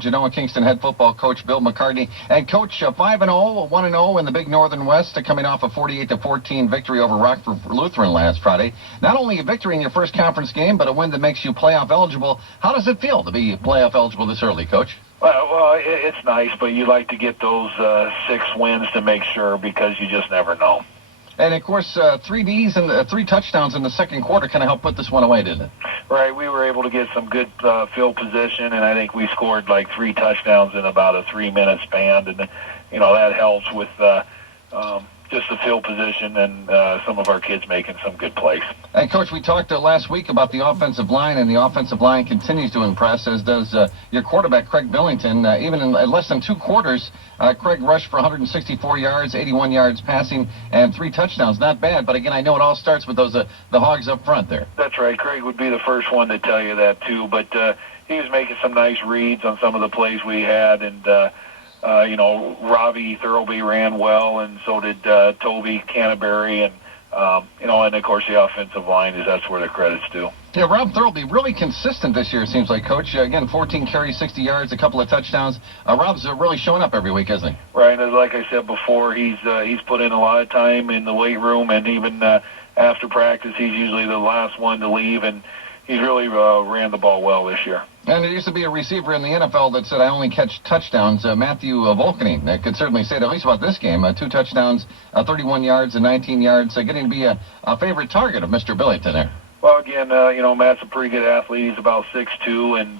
Genoa Kingston head football coach Bill McCarty. And Coach, 5-0, 1-0 in the Big Northern West, coming off a 48-14 victory over Rockford Lutheran last Friday. Not only a victory in your first conference game, but a win that makes you playoff eligible. How does it feel to be playoff eligible this early, Coach? Well, it's nice, but you like to get those 6 wins to make sure, because you just never know. And, of course, 3 Ds and 3 touchdowns in the second quarter kind of helped put this one away, didn't it? Right. We were able to get some good field position, and I think we scored like 3 touchdowns in about a 3-minute span. And, that helps with just the field position and some of our kids making some good plays. And, Coach, we talked last week about the offensive line, and the offensive line continues to impress, as does your quarterback, Craig Billington. Even in less than 2 quarters, Craig rushed for 164 yards, 81 yards passing, and 3 touchdowns. Not bad, but again, I know it all starts with those the Hogs up front there. That's right. Craig would be the first one to tell you that, too. But he was making some nice reads on some of the plays we had, and Robbie Thurlby ran well, and so did Toby Canterbury, and of course the offensive line that's where the credit's due. Yeah, Rob Thurlby really consistent this year, it seems like, Coach. Again, 14 carries, 60 yards, a couple of touchdowns. Rob's really showing up every week, isn't he? Right, and like I said before, he's put in a lot of time in the weight room, and even after practice, he's usually the last one to leave, and he's really ran the ball well this year. And there used to be a receiver in the NFL that said, I only catch touchdowns. Matthew Volkany could certainly say that, at least about this game. 2 touchdowns, 31 yards and 19 yards, getting to be a favorite target of Mr. Billington there. Well, again, Matt's a pretty good athlete. He's about 6'2", and,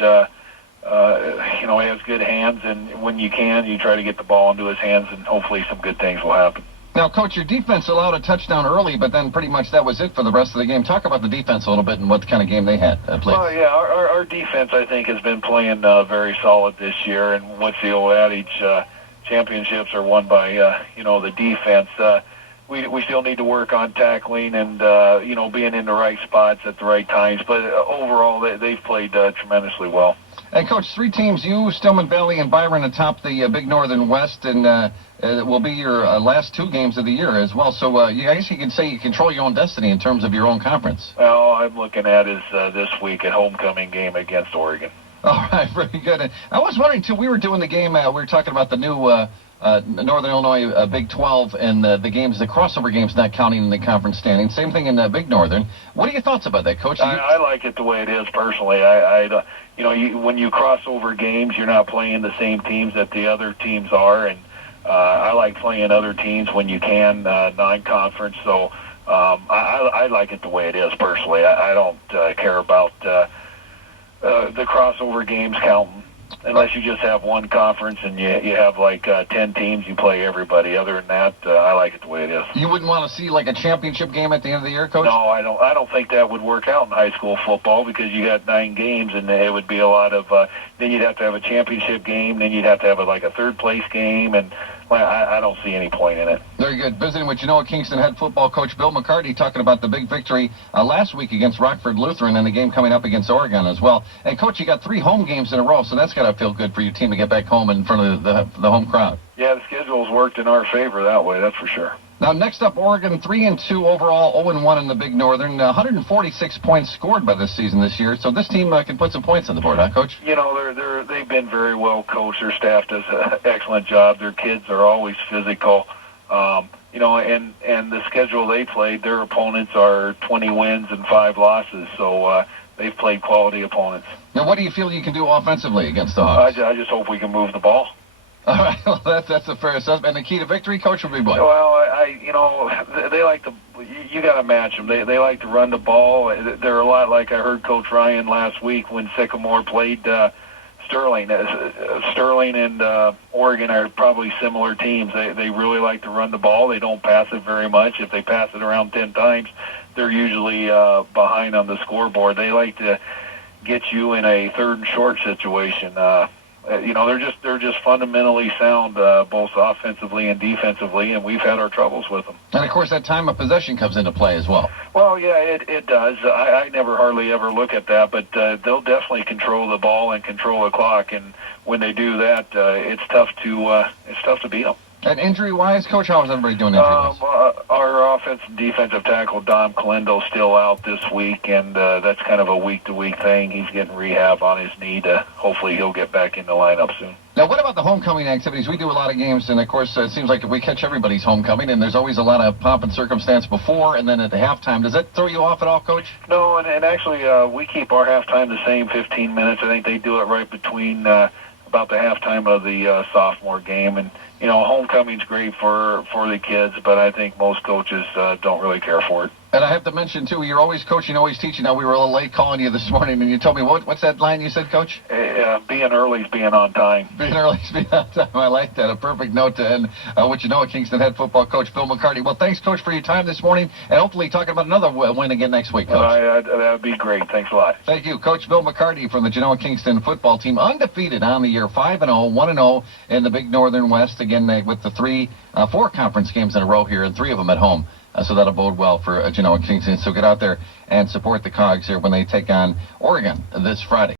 he has good hands. And when you try to get the ball into his hands, and hopefully some good things will happen. Now, Coach, your defense allowed a touchdown early, but then pretty much that was it for the rest of the game. Talk about the defense a little bit and what kind of game they had played. Well, yeah, our defense, I think, has been playing very solid this year. And what's the old adage? Championships are won by, the defense. We still need to work on tackling and, being in the right spots at the right times. But overall, they've played tremendously well. And, Coach, 3 teams, you, Stillman Valley, and Byron atop the Big Northern West, and it will be your last 2 games of the year as well. So I guess you can say you control your own destiny in terms of your own conference. All I'm looking at is this week a homecoming game against Oregon. All right, very good. And I was wondering, too, we were doing the game, we were talking about the new Northern Illinois Big 12 and the games, the crossover games not counting in the conference standing. Same thing in Big Northern. What are your thoughts about that, Coach? I like it the way it is, personally. When you cross over games, you're not playing the same teams that the other teams are, and I like playing other teams when you can, non-conference. So I like it the way it is, personally. I don't care about the crossover games counting. Unless you just have one conference and you have like 10 teams, you play everybody. Other than that, I like it the way it is. You wouldn't want to see like a championship game at the end of the year, Coach? No, I don't think that would work out in high school football, because you got 9 games, and it would be a lot of. Then you'd have to have a championship game. Then you'd have to have a 3rd place game, and I don't see any point in it. Very good. Visiting with Genoa Kingston head football coach Bill McCarty, talking about the big victory last week against Rockford Lutheran, and the game coming up against Oregon as well. And, Coach, you got 3 home games in a row, so that's got to feel good for your team to get back home in front of the home crowd. Yeah, the schedule's worked in our favor that way, that's for sure. Now, next up, Oregon, 3-2 overall, 0-1 in the Big Northern. 146 points scored by this season this year, so this team can put some points on the board, huh, Coach? They've been very well coached. Their staff does an excellent job. Their kids are always physical. And the schedule they played, their opponents are 20 wins and 5 losses, so they've played quality opponents. Now, what do you feel you can do offensively against the Hogs? I just hope we can move the ball. All right, well, that's a fair assessment. And the key to victory, Coach, would be what? Well, they like to. You got to match them. They like to run the ball. They're a lot like I heard Coach Ryan last week when Sycamore played Sterling. Sterling and Oregon are probably similar teams. They really like to run the ball. They don't pass it very much. If they pass it around 10 times, they're usually behind on the scoreboard. They like to get you in a 3rd and short situation. They're just fundamentally sound, both offensively and defensively, and we've had our troubles with them. And, of course, that time of possession comes into play as well. Well, yeah, it does. I never hardly ever look at that, but they'll definitely control the ball and control the clock, and when they do that, it's tough to beat them. And injury-wise, Coach, how is everybody doing injury-wise? Our offensive defensive tackle, Dom Calendo's still out this week, and that's kind of a week-to-week thing. He's getting rehab on his knee. Hopefully he'll get back in the lineup soon. Now, what about the homecoming activities? We do a lot of games, and, of course, it seems like we catch everybody's homecoming, and there's always a lot of pomp and circumstance before and then at the halftime. Does that throw you off at all, Coach? No, and actually we keep our halftime the same 15 minutes. I think they do it right between about the halftime of the sophomore game. And, you know, homecoming's great for the kids, but I think most coaches don't really care for it. And I have to mention, too, you're always coaching, always teaching. Now, we were a little late calling you this morning, and you told me, what's that line you said, Coach? Being early is being on time. Being early is being on time. I like that. A perfect note to end with Genoa Kingston head football coach Bill McCarty. Well, thanks, Coach, for your time this morning, and hopefully talking about another win again next week, Coach. That would be great. Thanks a lot. Thank you. Coach Bill McCarty from the Genoa Kingston football team, undefeated on the year, 5-0, 1-0 in the Big Northern West, again with the 4 conference games in a row here, and 3 of them at home. So that'll bode well for Genoa Kingston. So get out there and support the Cogs here when they take on Oregon this Friday.